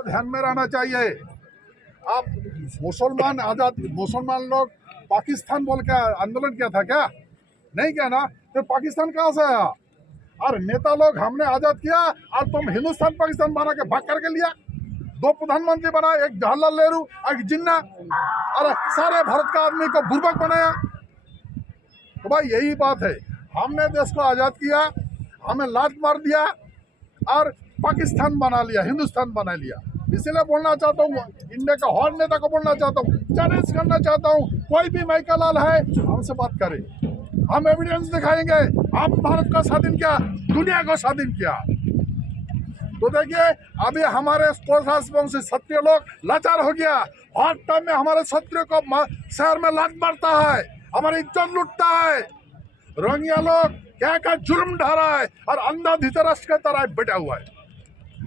को ध्यान में रहना चाहिए। आप मुसलमान आजाद मुसलमान लोग पाकिस्तान बोल के आंदोलन किया था क्या? नहीं किया ना, फिर पाकिस्तान कहाँ से आया? और नेता लोग हमने आजाद किया और तुम हिंदुस्तान पाकिस्तान बना के भाग करके लिया। 2 प्रधानमंत्री बना, एक जवाहरलाल नेहरू, एक जिन्ना, और सारे भारत का आदमी को बुर्बक बनाया। तो भाई यही बात है, हमने देश को आजाद किया, हमें लात मार दिया और पाकिस्तान बना लिया, हिंदुस्तान बना लिया। इसलिए बोलना चाहता हूँ, इंडिया का हर नेता को बोलना चाहता हूँ, चैलेंज करना चाहता हूँ, कोई भी माइकल लाल है हमसे बात करे, हम एविडेंस दिखाएंगे। हम भारत को स्वाधीन किया, दुनिया को स्वाधीन किया। तो देखिए अभी हमारे से क्षत्रिय लोग लाचार हो गया। हर टाइम में हमारे क्षत्रिय को शहर में लात मारता है, हमारी इज्जत लूटता है। रोहिंग्या लोग क्या क्या जुर्म ढा रहा है और अंधा धृतराष्ट्र की तरह बैठा हुआ है।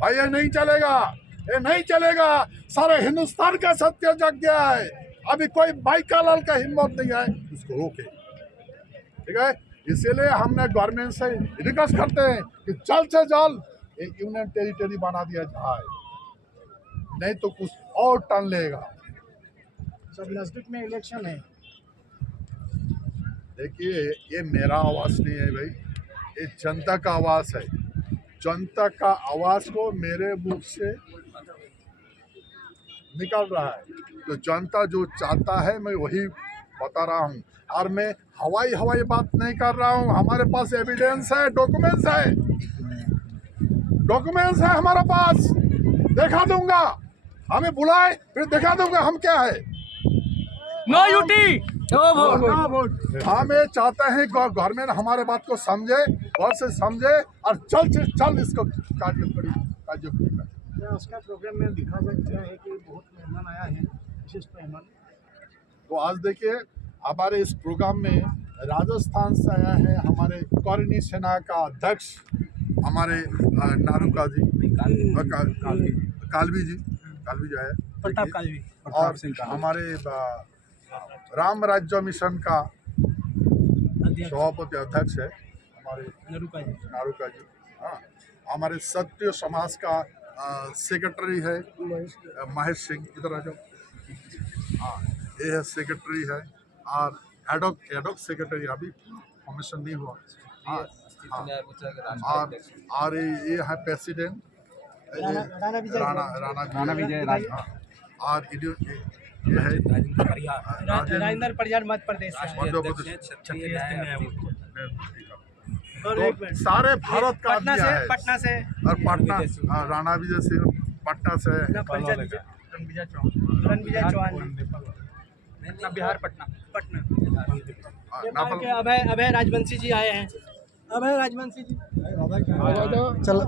भाई ये नहीं चलेगा, ये नहीं चलेगा। सारे हिंदुस्तान का सत्य जग गया है। अभी कोई माइकल लाल का हिम्मत नहीं है उसको रोके, ठीक है। इसीलिए हमने गवर्नमेंट से रिक्वेस्ट करते हैं कि जल्द से जल्द एक यूनियन टेरिटरी बना दिया जाए, नहीं तो कुछ और टर्न लेगा। सब नजदीक में इलेक्शन है। देखिए ये मेरा आवाज़ नहीं है भाई, ये जनता का आवाज़ है। जनता का आवाज़ को मेरे मुख से निकल रहा है, तो जनता जो चाहता है मैं वही बता रहा हूँ। और मैं हवाई बात नहीं कर रहा हूँ, हमारे पास एविडेंस है, डॉक्यूमेंट्स है हमारे पास, दिखा दूंगा। हमें बुलाए फिर दिखा दूंगा हम क्या है। नो यूटी हमें चाहते हैं गवर्नमेंट हमारे बात को समझे, गौर से समझे और जल्द से जल्द इसको कार्यक्रम क्या उसका प्रोग्राम में दिखा सकता है कि बहुत मेहमान आया है, विशिष्ट मेहमान। तो आज देखिए हमारे इस प्रोग्राम में राजस्थान से आया है हमारे कौरनी सेना का अध्यक्ष हमारे नारुका जी, कालवी जो है, प्रताप कालवी, और हमारे राम राज्य मिशन का सभापति अध्यक्ष है हमारे नारुका जी। हाँ, हमारे सत्य समाज का सेक्रेटरी है महेश सिंह, इधर आ जाओ। हाँ, ये है सेक्रेटरी है, और एडॉक सेक्रेटरी अभी फॉर्मेशन नहीं हुआ। और ये है प्रेसिडेंट राणा विजय, और ये है राजेंद्र परियार मध्य प्रदेश तो सारे भारत का पटना से, पटना से, और पटना राणा विजय सिंह पटना से, रणविजय चौहान बिहार पटना अभय राजवंशी जी आए हैं। अभय राजवंशी जी चला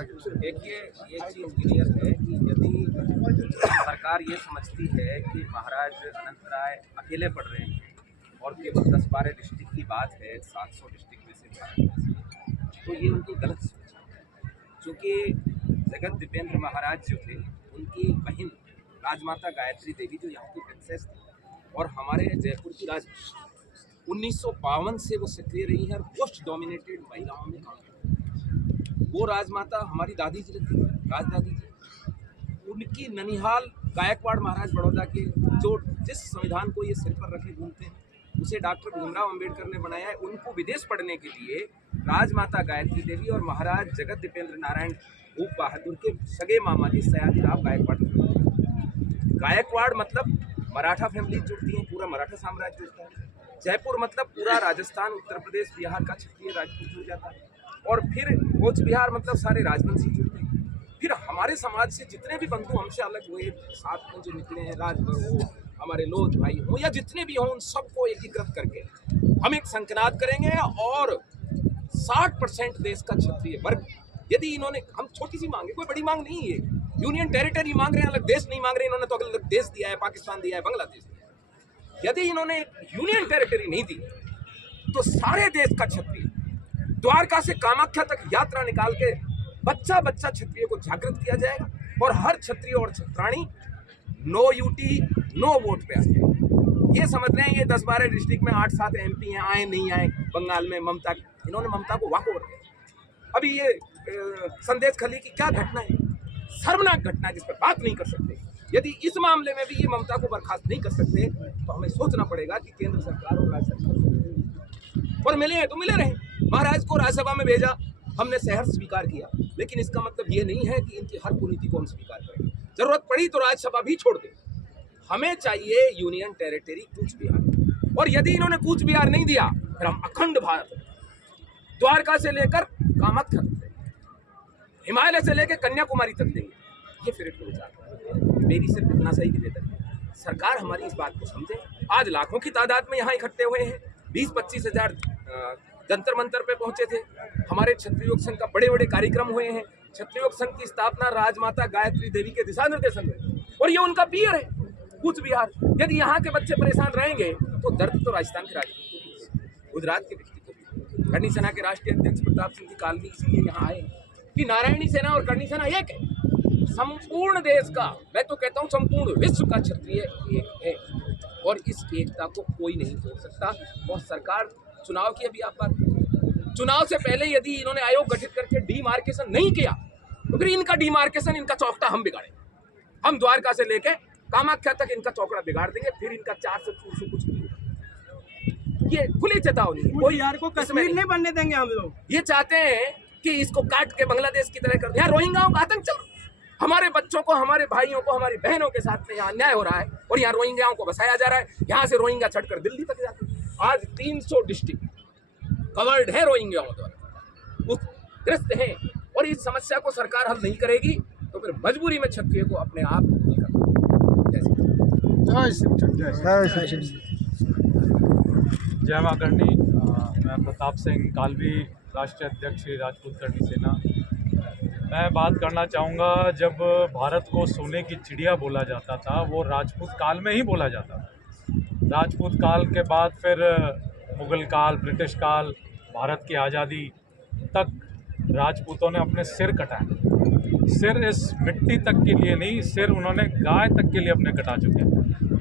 गया। देखिए ये चीज़ क्लियर है कि यदि सरकार ये समझती है कि महाराज अनंत राय अकेले पढ़ रहे हैं और केवल 10-12 डिस्ट्रिक्ट की बात है 700 डिस्ट्रिक्ट में से, तो ये उनकी गलत सोच है। चूँकि जगत दीपेंद्र महाराज जो थे, उनकी बहन राजमाता गायत्री देवी जो यहाँ की प्रिंसेस थी और हमारे जयपुर की राज 1952 से वो सक्रिय रही है और पोस्ट डोमिनेटेड महिलाओं में काम करती। वो राजमाता हमारी दादी जी लगती है, राजदादी जी। उनकी ननिहाल गायकवाड़ महाराज बड़ौदा के जो जिस संविधान को ये सिर पर रखे घूमते हैं, उसे डॉक्टर भीमराव अंबेडकर ने बनाया है। उनको विदेश पढ़ने के लिए राजमाता गायत्री देवी और महाराज जगत दीपेंद्र नारायण भूप बहादुर के सगे मामा जी सयाजीराव गायकवाड़। गायकवाड़ मतलब मराठा फैमिली जुड़ती है, पूरा मराठा साम्राज्य जुड़ता है। जयपुर मतलब पूरा राजस्थान, उत्तर प्रदेश, बिहार का क्षत्रिय राजपूत जुड़ जाता है। और फिर कोच बिहार मतलब सारे राजवंशी जुड़ते हैं। फिर हमारे समाज से जितने भी बंधु हमसे अलग हुए, साथ में जो निकले हैं, राजभर हो, हमारे लोध भाई हो या जितने भी हों, उन सबको एकीकृत करके हम एक संकनाद करेंगे। और 60% देश का क्षत्रिय वर्ग, यदि इन्होंने, हम छोटी सी मांगे, कोई बड़ी मांग नहीं है, यूनियन टेरिटरी मांग रहे हैं, अलग देश नहीं मांग रहे। इन्होंने तो अलग देश दिया है, पाकिस्तान दिया है, बांग्लादेश दिया है। यदि इन्होंने यूनियन टेरिटरी नहीं दी तो सारे देश का क्षत्रिय द्वारका से कामाख्या तक यात्रा निकाल के बच्चा बच्चा क्षत्रिय को जागृत किया जाएगा और हर क्षत्रिय और क्षत्राणी नो यूटी नो वोट पे आ जाए। ये समझ रहे हैं ये 10-12 डिस्ट्रिक्ट में 8-7 MP हैं, आए नहीं आए। बंगाल में ममता, इन्होंने ममता को वॉक ओवर किया। अभी ये संदेश खली की क्या घटना है, शर्मनाक घटना है जिस पर बात नहीं कर सकते। यदि इस मामले में भी ये ममता को बर्खास्त नहीं कर सकते तो हमें सोचना पड़ेगा कि केंद्र सरकार और राज्य सरकार और मिले हैं तो मिले रहे। महाराज को राज्यसभा में भेजा, हमने सहर्ष स्वीकार किया, लेकिन इसका मतलब ये नहीं है कि इनकी हर कुनीति को हम स्वीकार करें। जरूरत पड़ी तो राज्यसभा भी छोड़ दें। हमें चाहिए यूनियन टेरिटरी कूच बिहार, और यदि इन्होंने कूच बिहार नहीं दिया फिर हम अखंड भारत, द्वारका से लेकर कामाख्या तक, हिमालय से लेकर कन्याकुमारी तक देंगे। ये फिर एक विचार, मेरी सिर्फ इतना सही निवेदन है, सरकार हमारी इस बात को समझे। आज लाखों की तादाद में यहाँ इकट्ठे हुए हैं, 20-25 हजार जंतर मंतर पे पहुंचे थे। हमारे क्षत्रिय योग संघ का बड़े बड़े कार्यक्रम हुए हैं। क्षत्रिय योग संघ की स्थापना राजमाता गायत्री देवी के दिशा निर्देशन में, और ये उनका पीर है कूच बिहार। यदि यहाँ के बच्चे परेशान रहेंगे तो दर्द तो राजस्थान के राजनीति को भी, गुजरात के व्यक्ति को भी। करनी सेना के राष्ट्रीय अध्यक्ष प्रताप सिंह जी कालवी इसलिए यहाँ आए कि नारायणी सेना और करनी सेना एक है। संपूर्ण देश का, मैं तो कहता हूँ संपूर्ण विश्व का क्षत्रिय एक है, और इस एकता को कोई नहीं तोड़ सकता। और सरकार चुनाव की अभी आप बात, चुनाव से पहले यदि इन्होंने आयोग गठित करके डीमार्केशन नहीं किया तो फिर इनका डीमार्केशन, इनका चौकटा हम बिगाड़ेंगे। हम द्वारका से लेके कामाख्या तक इनका चौकड़ा बिगाड़ देंगे, फिर इनका 400 कुछ नहीं होगा। ये खुली चेतावनी है। कोई यार को कश्मीर नहीं बनने देंगे हम लोग। ये चाहते हैं कि इसको काट के बांग्लादेश की तरह कर दिया। रोहिंग्याओं का आतंक चल रहा है, हमारे बच्चों को, हमारे भाइयों को, हमारी बहनों के साथ में यहाँ अन्याय हो रहा है, और यहाँ रोहिंग्याओं को बसाया जा रहा है। यहाँ से रोहिंग्या चढ़कर दिल्ली तक जाते हैं। आज 300 डिस्ट्रिक्ट कवर्ड है रोहिंग्याओं द्वारा, ग्रस्त हैं, और इस समस्या को सरकार हल नहीं करेगी तो फिर मजबूरी में क्षत्रिय को अपने आप हल करना। जय मां करनी। मैं प्रताप सिंह कालवी, राष्ट्रीय अध्यक्ष श्री राजपूत करनी सेना। मैं बात करना चाहूँगा, जब भारत को सोने की चिड़िया बोला जाता था वो राजपूत काल में ही बोला जाता था। राजपूत काल के बाद फिर मुग़ल काल, ब्रिटिश काल, भारत की आज़ादी तक राजपूतों ने अपने सिर कटाए। सिर इस मिट्टी तक के लिए नहीं, सिर उन्होंने गाय तक के लिए अपने कटा चुके हैं।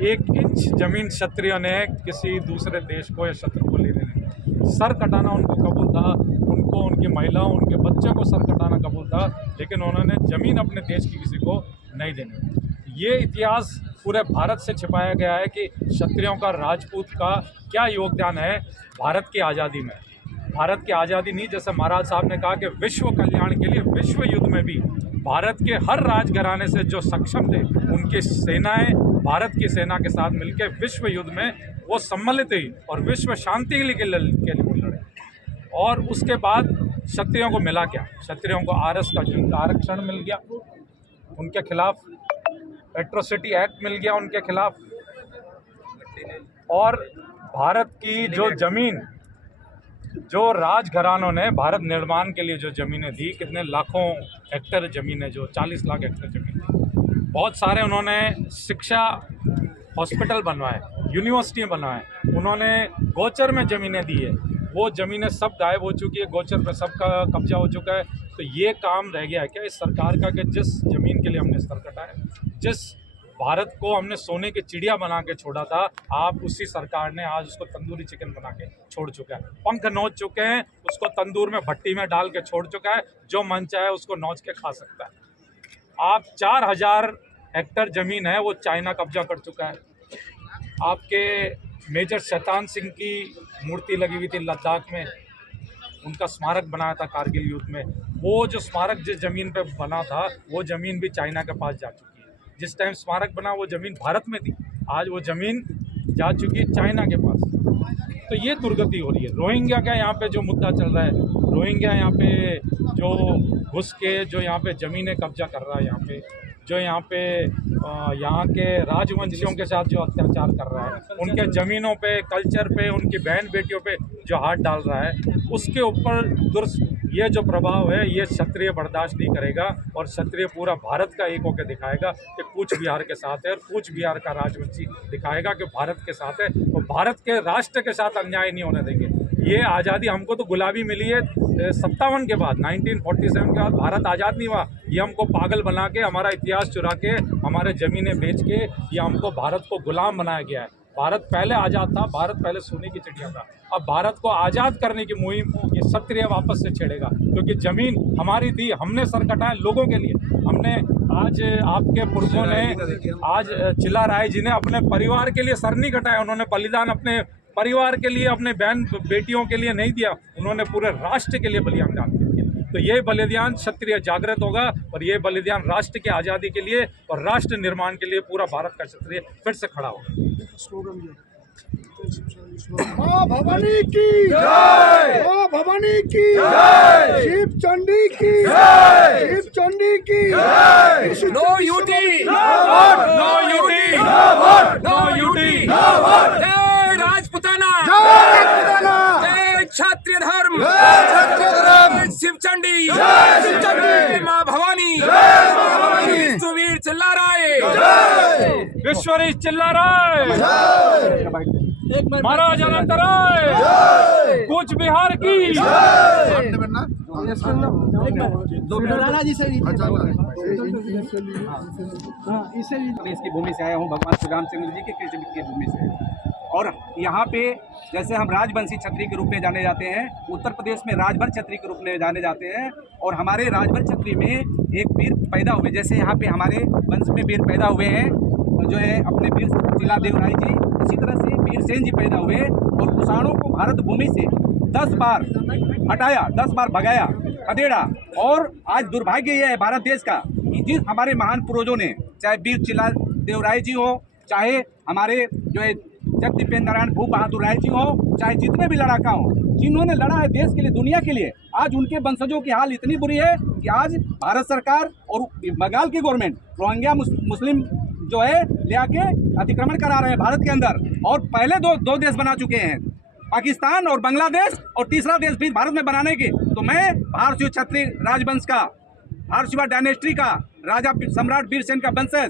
1 इंच ज़मीन क्षत्रियों ने किसी दूसरे देश को या शत्रु को लेने नहीं। सर कटाना उनको कबूल था, उनको, उनकी महिलाओं, उनके बच्चों को सर कटाना कबूल था, लेकिन उन्होंने ज़मीन अपने देश की किसी को नहीं देनी। ये इतिहास पूरे भारत से छिपाया गया है कि क्षत्रियों का, राजपूत का क्या योगदान है भारत की आज़ादी में। भारत की आज़ादी नहीं, जैसे महाराज साहब ने कहा कि विश्व कल्याण के लिए विश्व युद्ध में भी भारत के हर राजघराने से जो सक्षम थे उनकी सेनाएं भारत की सेना के साथ मिलकर विश्व युद्ध में वो सम्मिलित हुई और विश्व शांति के लिए लड़े। और उसके बाद क्षत्रियों को मिला क्या? क्षत्रियों को आरएस का आरक्षण मिल गया, उनके खिलाफ एट्रोसिटी एक्ट मिल गया उनके खिलाफ, और भारत की जो ज़मीन, जो राजघरानों ने भारत निर्माण के लिए जो ज़मीनें दी, कितने लाखों हेक्टेयर ज़मीनें, जो 40 लाख हेक्टेयर ज़मीन थी, बहुत सारे उन्होंने शिक्षा हॉस्पिटल बनवाए, यूनिवर्सिटी बनवाए, उन्होंने गोचर में ज़मीनें दी है, वो ज़मीनें सब गायब हो चुकी है, गोचर पर सबका कब्जा हो चुका है। तो ये काम रह गया है क्या इस सरकार का कि जिस ज़मीन के लिए हमने सर कटाया, जिस भारत को हमने सोने की चिड़िया बना के छोड़ा था, आप उसी सरकार ने आज उसको तंदूरी चिकन बना के छोड़ चुका है। पंख नोच चुके हैं, उसको तंदूर में भट्टी में डाल के छोड़ चुका है, जो मन चाहे उसको नोच के खा सकता है। आप 4000 हेक्टेयर ज़मीन है वो चाइना कब्जा कर चुका है। आपके मेजर शैतान सिंह की मूर्ति लगी हुई थी लद्दाख में, उनका स्मारक बनाया था कारगिल युद्ध में, वो जो स्मारक जिस ज़मीन पे बना था वो ज़मीन भी चाइना के पास जा चुकी है। जिस टाइम स्मारक बना वो ज़मीन भारत में थी, आज वो ज़मीन जा चुकी है चाइना के पास। तो ये दुर्गति हो रही है। रोहिंग्या का यहाँ पे जो मुद्दा चल रहा है, रोहिंग्या यहाँ पे जो घुस के जो यहाँ पे ज़मीनें कब्जा कर रहा है, यहाँ पे जो यहाँ के राजवंशियों के साथ जो अत्याचार कर रहा है, उनके ज़मीनों पे, कल्चर पे, उनकी बहन बेटियों पे जो हाथ डाल रहा है, उसके ऊपर ये जो प्रभाव है ये क्षत्रिय बर्दाश्त नहीं करेगा, और क्षत्रिय पूरा भारत का एक होकर दिखाएगा कि कूच बिहार के साथ है, और कूच बिहार का राजवंशी दिखाएगा कि भारत के साथ है, और भारत के राष्ट्र के साथ अन्याय नहीं होने देंगे। ये आज़ादी हमको तो गुलाबी मिली है 57 के बाद, 1947 के बाद भारत आज़ाद नहीं हुआ। ये हमको पागल बना के, हमारा इतिहास चुरा के, हमारे ज़मीनें बेच के ये हमको भारत को गुलाम बनाया गया है। भारत पहले आज़ाद था, भारत पहले सोने की चिड़िया था। अब भारत को आज़ाद करने की मुहिम ये क्षत्रिय वापस से छेड़ेगा, क्योंकि ज़मीन हमारी थी, हमने सर कटाया लोगों के लिए। हमने आज आपके पुरखों ने आज चिल्ला राय जी ने अपने परिवार के लिए सर नहीं कटाया, उन्होंने बलिदान अपने परिवार के लिए, अपने बहन बेटियों के लिए नहीं दिया, उन्होंने पूरे राष्ट्र के लिए बलिदान दिया। तो ये बलिदान क्षत्रिय जागृत होगा और ये बलिदान राष्ट्र की आज़ादी के लिए और राष्ट्र निर्माण के लिए पूरा भारत का क्षत्रिय फिर से खड़ा होगा। माँ भवानी की जय, माँ भवानी की जय, शिव चंडी की जय, शिव चंडी की जय। No UT, no UT, no UT, जय राजपुताना, जय क्षत्रिय धर्म, जय शिव चंडी, जय माँ भवानी, विश्ववीर चिल्ला राय, विश्वरी चिल्ला राय, महाराज अनंत राय, कूच बिहार की राणा जी से मैं इसकी भूमि से आया हूँ, भगवान श्री रामचंद्र जी के कृष्ण की भूमि से। और यहाँ पे जैसे हम राजवंशी क्षत्रिय के रूप में जाने जाते हैं, उत्तर प्रदेश में राजभर क्षत्रिय के रूप में जाने जाते हैं। और हमारे राजभर क्षत्रिय में एक वीर पैदा हुए, जैसे यहाँ पे हमारे वंश में वीर पैदा हुए हैं जो है अपने वीर चिल्लादेव राय जी, इसी तरह से वीर सेन जी पैदा हुए और कुषाणों को भारत भूमि से 10 बार हटाया, 10 बार भगाया, खदेड़ा। और आज दुर्भाग्य यह है भारत देश का कि जिस हमारे महान पूर्वजों ने, चाहे वीर चिल्लादेव राय जी हो, चाहे हमारे जो है जगदीपेंद्र नारायण भूप बहादुर राय जी हो, चाहे जितने भी लड़ाका हो, जिन्होंने लड़ा है देश के लिए, दुनिया के लिए, आज उनके वंशजों की हाल इतनी बुरी है कि आज भारत सरकार और बंगाल की गवर्नमेंट रोहिंग्या मुस्लिम जो है ले आके अतिक्रमण करा रहे हैं भारत के अंदर। और पहले दो देश बना चुके हैं, पाकिस्तान और बांग्लादेश, और तीसरा देश भी भारत में बनाने के। तो मैं भारतीय क्षत्रिय राजवंश का, भारतीय डायनेस्टी का, राजा सम्राट वीरसेन का वंशज,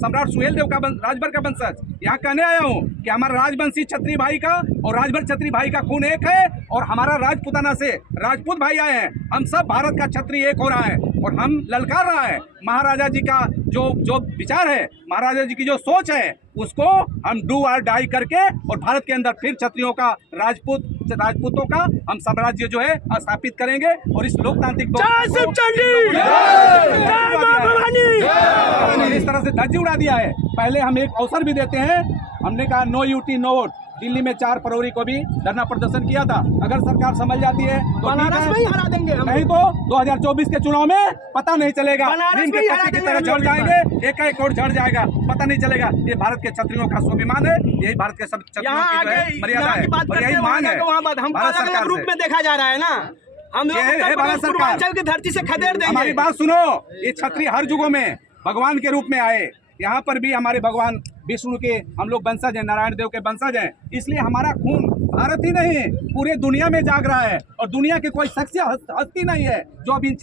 सम्राट सुहेलदेव का राजभर का वंशज यहाँ कहने आया हूँ कि हमारा राजवंशी क्षत्रिय भाई का और राजभर क्षत्रिय भाई का खून एक है। और हमारा राजपुताना से राजपूत भाई आए हैं, हम सब भारत का क्षत्रिय एक हो रहा है। और हम ललकार रहा है महाराजा जी का जो विचार है, महाराजा जी की जो सोच है, उसको हम डू और डाई करके और भारत के अंदर फिर क्षत्रियों का, राजपूतों का हम साम्राज्य जो है स्थापित करेंगे। और इस लोकतांत्रिक इस तरह से धज्जी उड़ा दिया है। पहले हम एक अवसर भी देते हैं, हमने कहा no UT no vote, Delhi में 4 फरवरी को भी धरना प्रदर्शन किया था। अगर सरकार समझ जाती है तो बनारस में ही हरा देंगे हम, नहीं तो 2024 के चुनाव में पता नहीं चलेगा, नीम के पत्ते की तरह झड़ जाएंगे, एक वोट झड़ जाएगा, पता नहीं चलेगा। ये भारत के क्षत्रियों का स्वाभिमान है, यही भारत के सब क्षत्रियों की जो है मर्यादा है और यही मांग है भारत सरकार रूप में देखा जा रहा है ना। हम लोग भारत सरकार की धरती से खदेड़ देंगे। हमारी बात सुनो, ये क्षत्रिय हर युगों में भगवान के रूप में आए, यहाँ पर भी हमारे भगवान विष्णु के हम लोग वंशज हैं, नारायण देव के वंशज हैं। इसलिए हमारा खून भारत ही नहीं पूरे दुनिया में जाग रहा है और दुनिया की कोई शख्सियत हस्ती नहीं है जो अब इन